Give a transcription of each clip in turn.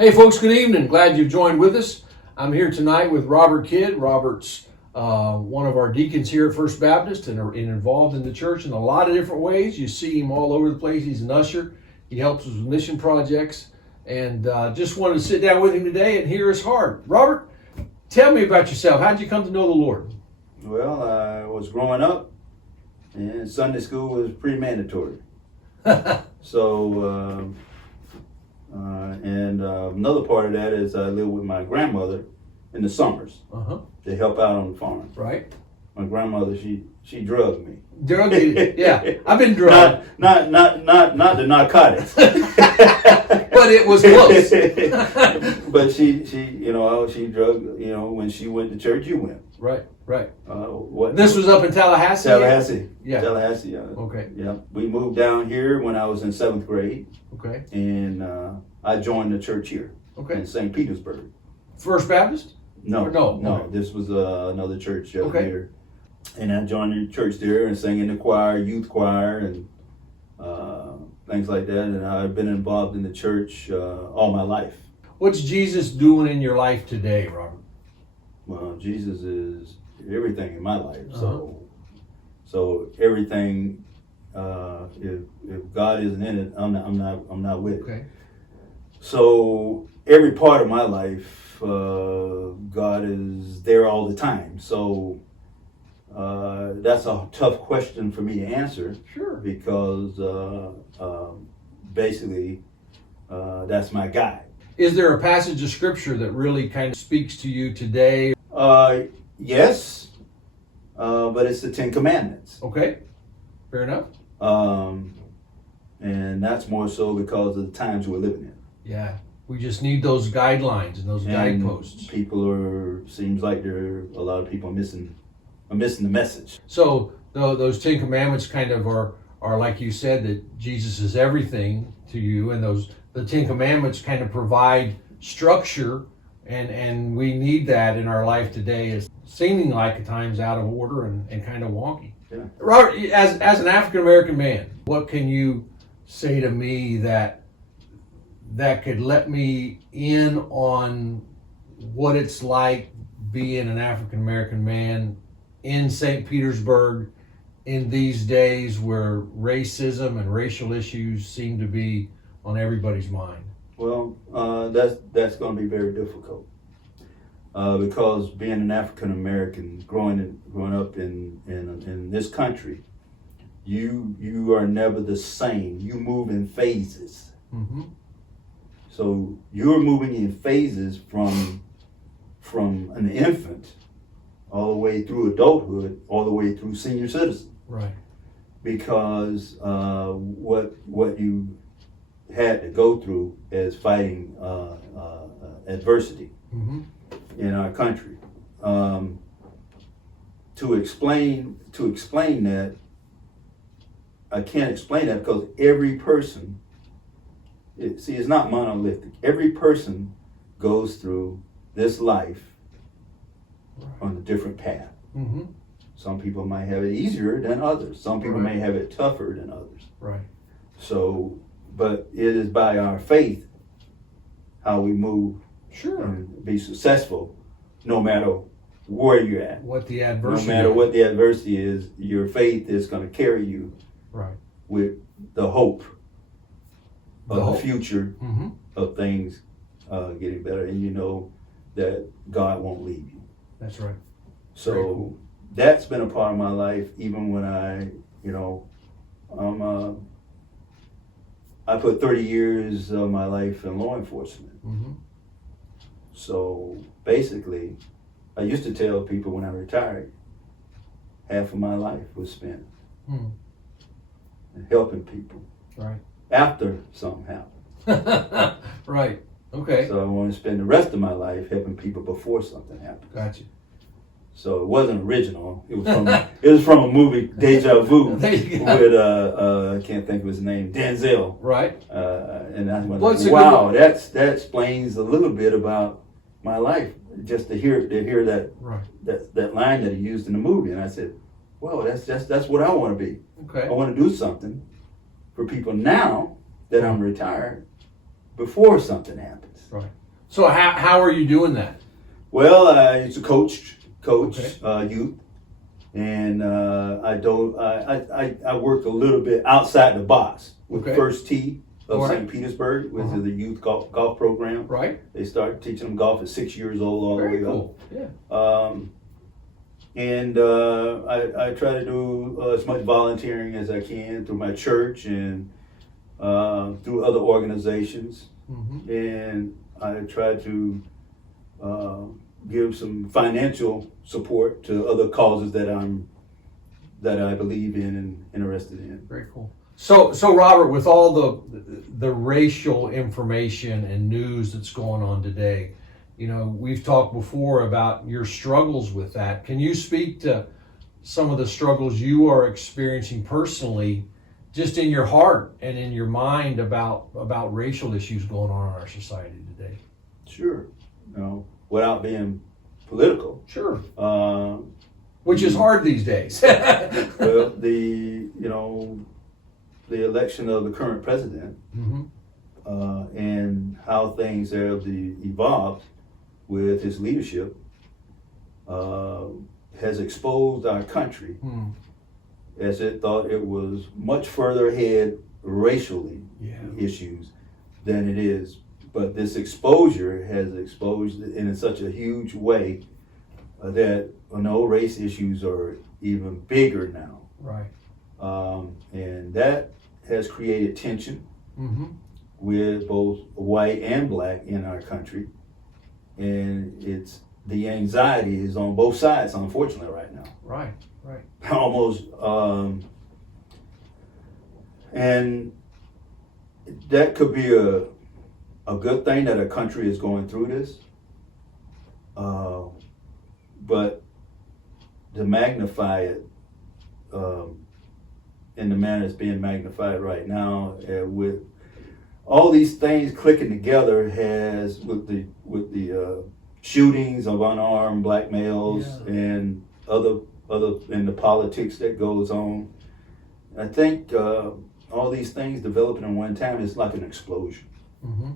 Hey folks, good evening. Glad you've joined with us. I'm here tonight with Robert Kidd. Robert's one of our deacons here at First Baptist and involved in the church in a lot of different ways. You see him all over the place. He's an usher. He helps us with mission projects. And just wanted to sit down with him today and hear his heart. Robert, tell me about yourself. How did you come to know the Lord? Well, I was growing up and Sunday school was pretty mandatory. So, another part of that is I lived with my grandmother in the summers. They help out on the farm. Right. My grandmother, she drugged me. Drugged you? Yeah, I've been drugged. Not the narcotics. But it was close. But she drugged. When she went to church, you went. Right. What? This was up in Tallahassee? Tallahassee. Yeah. Tallahassee. Okay. Yeah. We moved down here when I was in 7th grade. Okay. And I joined the church here. Okay. In St. Petersburg. First Baptist? No. Okay. This was another church okay. here. And I joined the church there and sang in the choir, youth choir, and things like that. And I've been involved in the church all my life. What's Jesus doing in your life today, Robert? Well, Jesus is everything in my life. So everything. If God isn't in it, I'm not with it. Okay. So every part of my life, God is there all the time. So that's a tough question for me to answer. Sure. Because basically, that's my guide. Is there a passage of scripture that really kind of speaks to you today? Yes, but it's the 10 Commandments. Okay, fair enough. And that's more so because of the times we're living in. Yeah, we just need those guidelines and those guideposts. Seems like a lot of people are missing the message. So those 10 Commandments kind of are like you said, that Jesus is everything to you, and the 10 Commandments kind of provide structure, and we need that in our life today. It's seeming like at times out of order and kind of wonky. Yeah. Robert, as an African American man, what can you say to me that could let me in on what it's like being an African American man in St. Petersburg in these days where racism and racial issues seem to be on everybody's mind? Well, that's going to be very difficult because being an African American, growing up in this country, you are never the same. You move in phases. Mm-hmm. So you're moving in phases from an infant all the way through adulthood, all the way through senior citizen. Right. Because what you had to go through is fighting adversity in our country. To explain that, I can't explain that because every person, it's not monolithic. Every person goes through this life on a different path. Mm-hmm. Some people might have it easier than others. Some people may have it tougher than others. Right. So, but it is by our faith how we move and be successful no matter where you're at. What the adversity No matter what the adversity is, your faith is going to carry you with the hope of the future of things getting better. And you know that God won't leave you. That's right. So that's been a part of my life, even when I put 30 years of my life in law enforcement. Mm-hmm. So basically, I used to tell people when I retired, half of my life was spent helping people. Right. After something happened. Right. Okay. So I want to spend the rest of my life helping people before something happens. Gotcha. So it wasn't original. It was from a movie, Deja Vu, with I can't think of his name, Denzel. Right. And I went, wow, that explains a little bit about my life. Just to hear that line that he used in the movie, and I said, well, that's what I want to be. Okay. I want to do something for people now that I'm retired before something happens. Right. So how are you doing that? Well, I used to coach Okay. youth, and I worked a little bit outside the box with Okay. First Tee of All right. St. Petersburg, which Uh-huh. is the youth golf program. Right. They started teaching them golf at 6 years old all Very the way cool. Yeah. up. And I try to do as much volunteering as I can through my church and through other organizations. Mm-hmm. And I try to give some financial support to other causes that I believe in and interested in. Very cool. So Robert, with all the racial information and news that's going on today, we've talked before about your struggles with that. Can you speak to some of the struggles you are experiencing personally, just in your heart and in your mind about racial issues going on in our society today? Sure. Without being political. Sure. Which is hard these days. Well, the election of the current president, mm-hmm. and how things have evolved with his leadership has exposed our country as it thought it was much further ahead racially issues than it is. But this exposure has exposed it in such a huge way that race issues are even bigger now. Right. And that has created tension mm-hmm. with both white and black in our country. And the anxiety is on both sides, unfortunately, right now. Right. Almost, and that could be a good thing that a country is going through this. But to magnify it in the manner it's being magnified right now, with all these things clicking together, has with the shootings of unarmed black males and other in the politics that goes on. I think all these things developing in one time is like an explosion. Mm-hmm.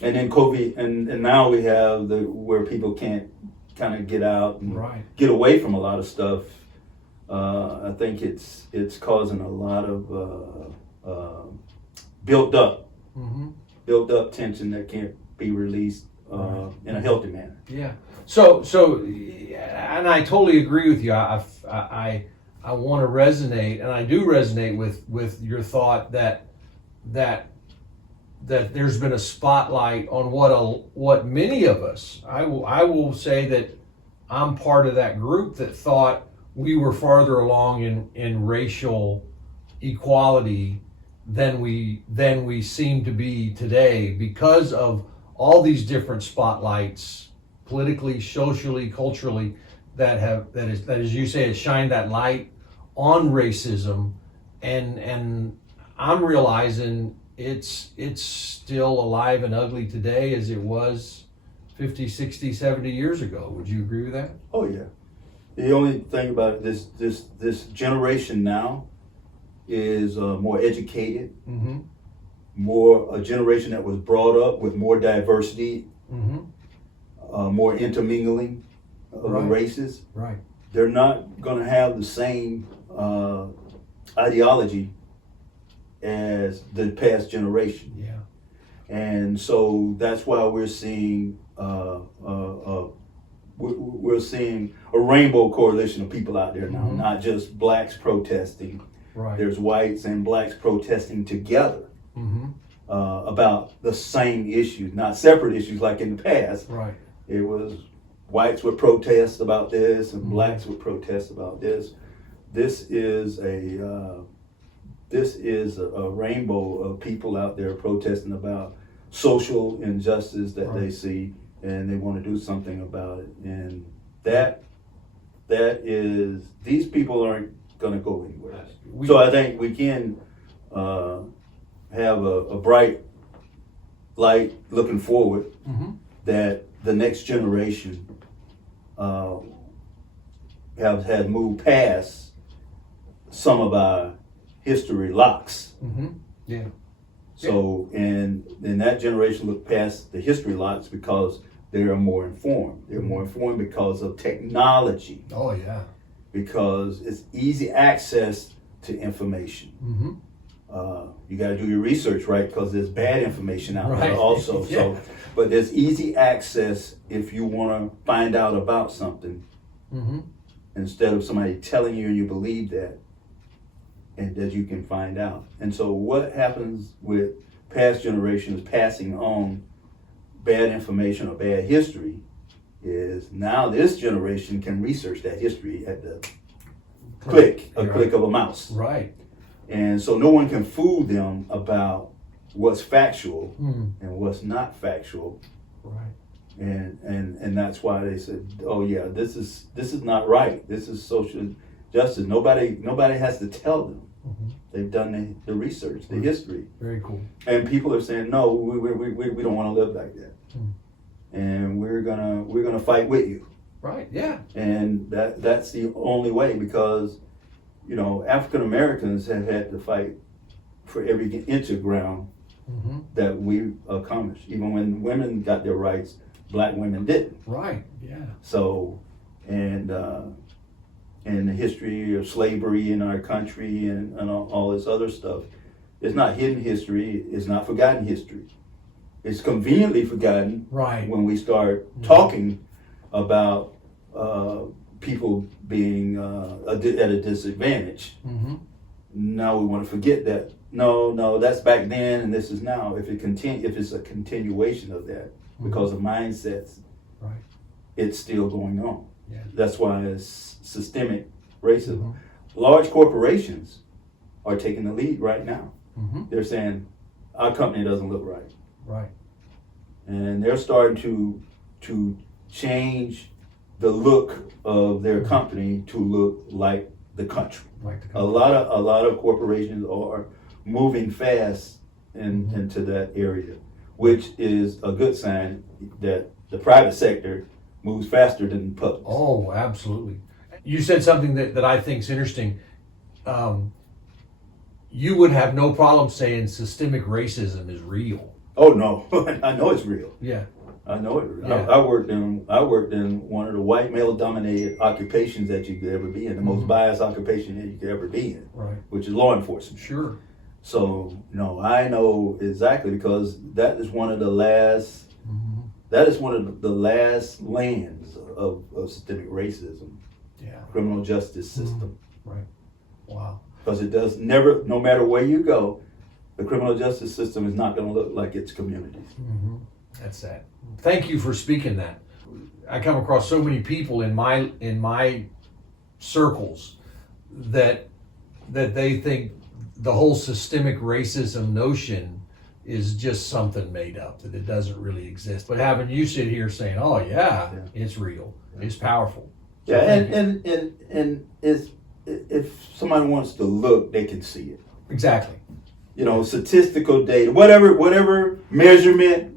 And then COVID, and now we have where people can't kind of get out and get away from a lot of stuff. I think it's causing a lot of built up tension that can't be released in a healthy manner. Yeah. So, and I totally agree with you. I want to resonate, and I do resonate with your thought that there's been a spotlight on what many of us. I will say that I'm part of that group that thought we were farther along in racial equality than we seem to be today, because of all these different spotlights, politically, socially, culturally, that as you say, has shined that light on racism, and I'm realizing it's still alive and ugly today as it was 50, 60, 70 years ago. Would you agree with that? Oh yeah. The only thing about this generation now is more educated, mm-hmm. more a generation that was brought up with more diversity, mm-hmm. More intermingling of the races. Right. They're not going to have the same ideology as the past generation. Yeah. And so that's why we're seeing we're seeing a rainbow coalition of people out there now, mm-hmm. not just blacks protesting. Right. There's whites and blacks protesting together mm-hmm. about the same issues, not separate issues like in the past. Right. It was whites would protest about this and mm-hmm. blacks would protest about this. This is a rainbow of people out there protesting about social injustice that they see, and they want to do something about it. And that is, these people aren't going to go anywhere. So I think we can have a bright light looking forward, mm-hmm. that the next generation have moved past some of our history locks. Mm-hmm. Yeah. So, and then that generation looked past the history lots because they are more informed. They're more informed because of technology, Oh, yeah. because it's easy access to information. Mm-hmm. You got to do your research, right? Because there's bad information out Right. there also. Yeah. So, but there's easy access if you want to find out about something, Mm-hmm. instead of somebody telling you and you believe that, and that you can find out. And so what happens with past generations passing on bad information or bad history is now this generation can research that history at the click of a mouse. Right. And so no one can fool them about what's factual Mm. and what's not factual. Right. And that's why they said, oh yeah, this is not right. This is social justice. Nobody has to tell them. Mm-hmm. They've done the research, the history, Very cool. and people are saying, no, we don't want to live like that, and we're gonna fight with you. Right. Yeah. And that's the only way, because African Americans have had to fight for every inch of ground Mm-hmm. that we accomplished. Even when women got their rights, black women didn't. Right. Yeah. So, and the history of slavery in our country and all this other stuff, it's not hidden history. It's not forgotten history. It's conveniently forgotten Right. when we start talking about people being at a disadvantage. Mm-hmm. Now we want to forget that. No, that's back then and this is now. If it's a continuation of that, because of mindsets, Right. it's still going on. Yeah. That's why it's systemic racism. Mm-hmm. Large corporations are taking the lead right now. Mm-hmm. They're saying our company doesn't look right, Right. and they're starting to change the look of their company to look like the country. Like the A lot of corporations are moving fast into that area, which is a good sign that the private sector moves faster than the public. Oh, absolutely. You said something that I think is interesting. You would have no problem saying systemic racism is real. Oh no, I know it's real. Yeah. I know it. Yeah. I worked in one of the white male dominated occupations that you could ever be in, the most biased occupation that you could ever be in, Right. which is law enforcement. Sure. So no, I know exactly, because that is one of the last. Mm-hmm. That is one of the last lands of systemic racism, Yeah. criminal justice system. Right. Wow. Because it does never, no matter where you go, the criminal justice system is not going to look like its communities. Mm-hmm. That's that. Thank you for speaking that. I come across so many people in my circles that they think the whole systemic racism notion is just something made up, that it doesn't really exist. But having you sit here saying, "Oh yeah, it's real, it's powerful." Yeah, and it's, if somebody wants to look, they can see it. Exactly. Statistical data, whatever measurement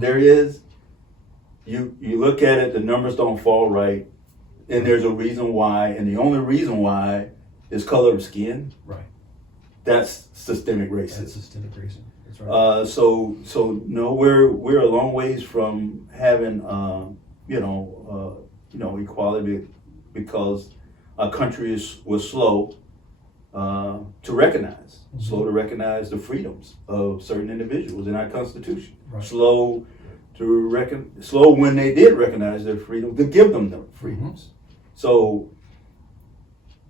there is, you look at it, the numbers don't fall right, and there's a reason why, and the only reason why is color of skin. Right. That's systemic racism. That's systemic racism. That's right. So no, we're a long ways from having equality, because our country was slow to recognize the freedoms of certain individuals in our Constitution. Right. Slow when they did recognize their freedom, to give them the freedoms. So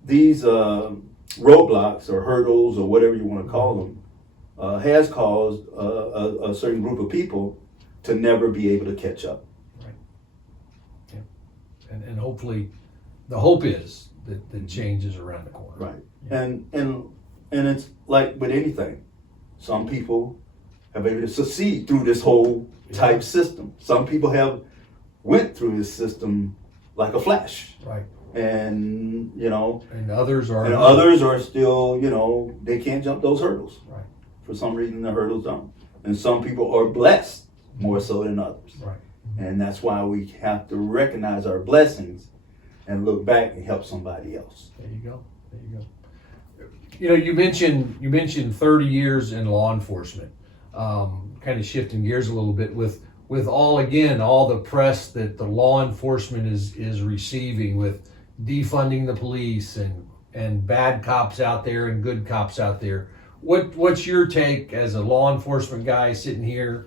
these roadblocks or hurdles or whatever you want to call them has caused a certain group of people to never be able to catch up. Right. Yeah. And hopefully, the hope is that the change is around the corner. Right. Yeah. And it's like with anything, some people have been able to succeed through this whole type system. Some people have went through this system like a flash. Right. And And others are. and others are still, they can't jump those hurdles. Right. For some reason, the hurdles don't. And some people are blessed more so than others. Right. And that's why we have to recognize our blessings and look back and help somebody else. There you go. There you go. You mentioned 30 years in law enforcement. Kind of shifting gears a little bit with all the press that the law enforcement is receiving with defunding the police and bad cops out there and good cops out there. What's your take as a law enforcement guy sitting here,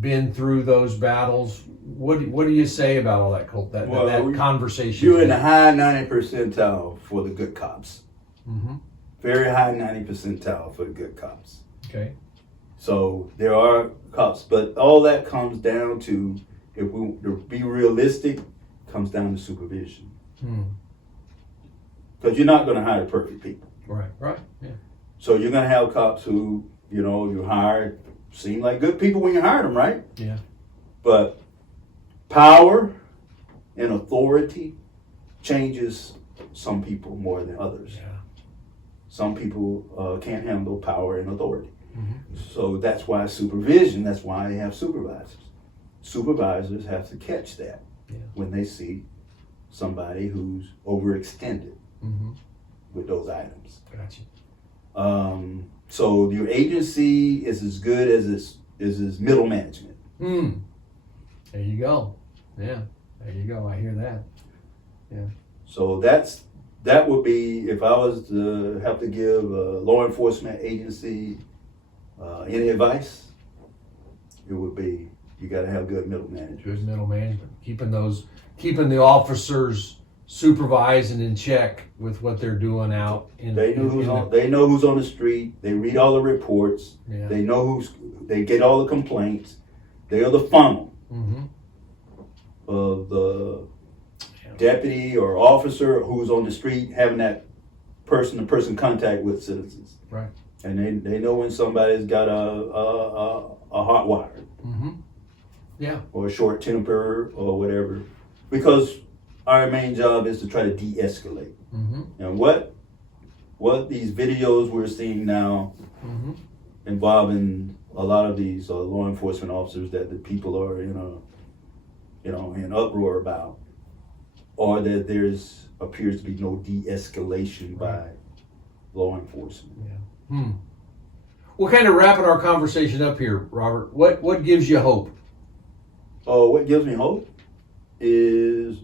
been through those battles? What do you say about all that that conversation? You're in the high 90 percentile for the good cops. Mm-hmm. Very high 90 percentile for the good cops. Okay. So there are cops, but all that comes down to, if we to be realistic, comes down to supervision. Because you're not going to hire perfect people. Right, yeah. So you're going to have cops who, you hire, seem like good people when you hire them, right? Yeah. But power and authority changes some people more than others. Yeah. Some people can't handle power and authority. Mm-hmm. So that's why supervision, that's why they have supervisors. Supervisors have to catch that when they see somebody who's overextended with those items. Gotcha. So your agency is as good as its middle management. There you go. Yeah, there you go. I hear that. Yeah. So that would be, if I was to have to give a law enforcement agency any advice, it would be, you got to have good middle management. Good middle management, keeping the officers supervised and in check with what they're doing out. They know who's on the street. They read all the reports. Yeah. They know they get all the complaints. They are the funnel of the deputy or officer who's on the street having that person-to-person contact with citizens. Right. And they know when somebody's got a hot wire. Yeah. Or a short temper or whatever. Because our main job is to try to de-escalate. And what these videos we're seeing now involving a lot of these law enforcement officers that the people are in uproar about, or that appears to be no de-escalation by law enforcement. Yeah. We're kind of wrapping our conversation up here, Robert. What gives you hope? Oh, what gives me hope is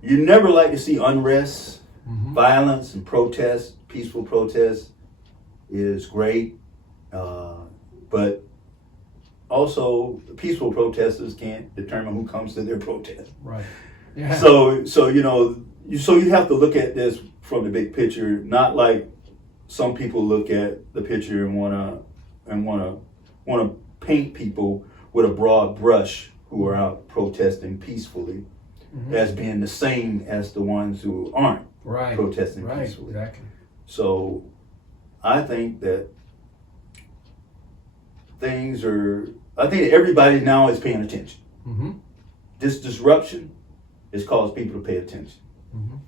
you never like to see unrest, violence, and protest. Peaceful protest is great, but also peaceful protesters can't determine who comes to their protest. Right. Yeah. So you have to look at this from the big picture, not like some people look at the picture and wanna paint people with a broad brush who are out protesting peacefully as being the same as the ones who aren't protesting peacefully. Exactly. So I think that everybody now is paying attention. This disruption has caused people to pay attention.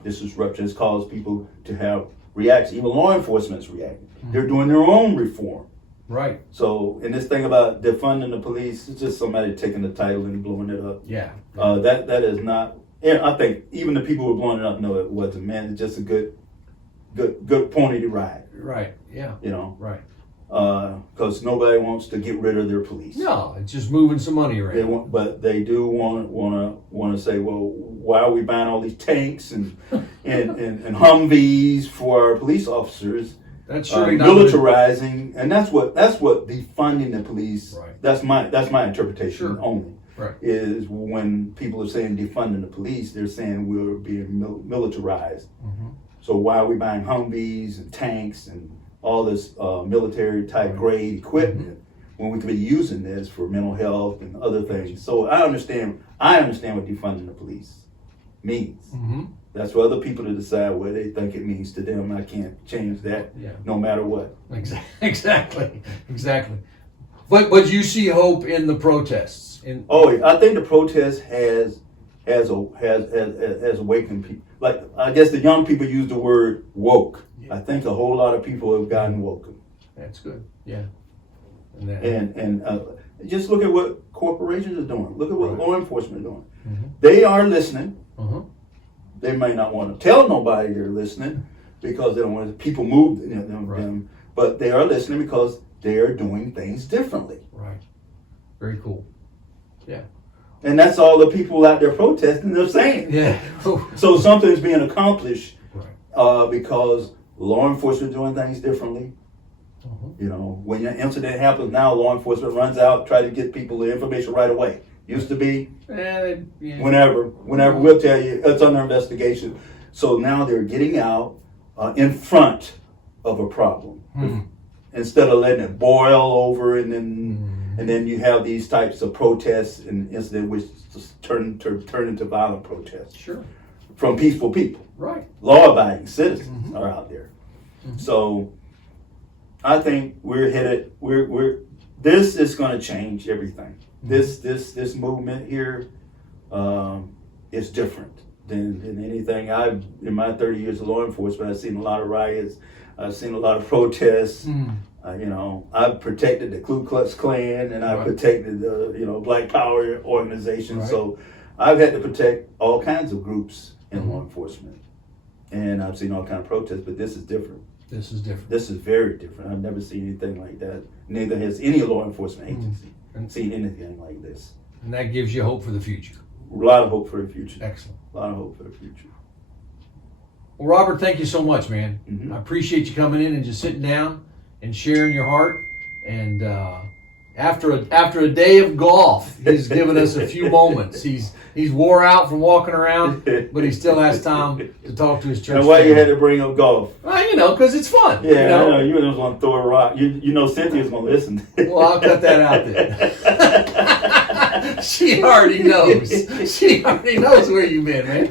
This disruption has caused people to have reactions. Even law enforcement's reacting. They're doing their own reform. Right. So, and this thing about defunding the police, it's just somebody taking the title and blowing it up. Yeah. That is not. I think even the people who are blowing it up know it wasn't meant. It's just a good pony to ride. Right. Yeah. Right. Because nobody wants to get rid of their police. No, it's just moving some money around. But they do want to say, well, why are we buying all these tanks and Humvees for our police officers? That's surely militarizing, and that's what defunding the police. Right. That's my interpretation only. Right. Is when people are saying defunding the police, they're saying we're being militarized. So why are we buying Humvees and tanks and all this military type grade equipment when we could be using this for mental health and other things? So I understand what defunding the police means. That's for other people to decide what they think it means to them. I can't change that no matter what. Exactly. But you see hope in the protests. I think the protest has awakened people. Like, I guess the young people use the word woke. I think a whole lot of people have gotten woken. That's good. Yeah. And just look at what corporations are doing. Look at what law enforcement are doing. They are listening. They may not want to tell nobody they're listening, because they don't want people move them, Right. but they are listening because they are doing things differently. Right. Very cool. And that's all the people out there protesting, they're saying. Yeah. So something's being accomplished Right. because law enforcement doing things differently. Mhm. You know, when an incident happens now, law enforcement runs out, try to get people the information right away. Used to be Yeah. whenever we'll tell you it's under investigation. So now they're getting out in front of a problem instead of letting it boil over and then you have these types of protests and incidents which just turn into violent protests. Sure. From peaceful people. Right. Law-abiding citizens are out there. So I think we're headed. This is going to change everything. This movement here is different than anything I've in my 30 years of law enforcement. I've seen a lot of riots. I've seen a lot of protests. You know, I've protected the Ku Klux Klan and I've protected the Black Power organization. So I've had to protect all kinds of groups in law enforcement, and I've seen all kinds of protests. But this is different. This is different. This is very different. I've never seen anything like that. Neither has any law enforcement agency seen anything like this. And that gives you hope for the future. A lot of hope for the future. Excellent. A lot of hope for the future. Well, Robert, thank you so much, man. Mhm. I appreciate you coming in and just sitting down and sharing your heart. And after a day of golf, he's given us a few moments. He's wore out from walking around, but he still has time to talk to his church. And why you family. had to bring up golf? Well, because it's fun. Yeah, you know? I know. You just want to throw a rock. You know Cynthia's going to listen. Well, I'll cut that out then. She already knows. She already knows where you've been, man.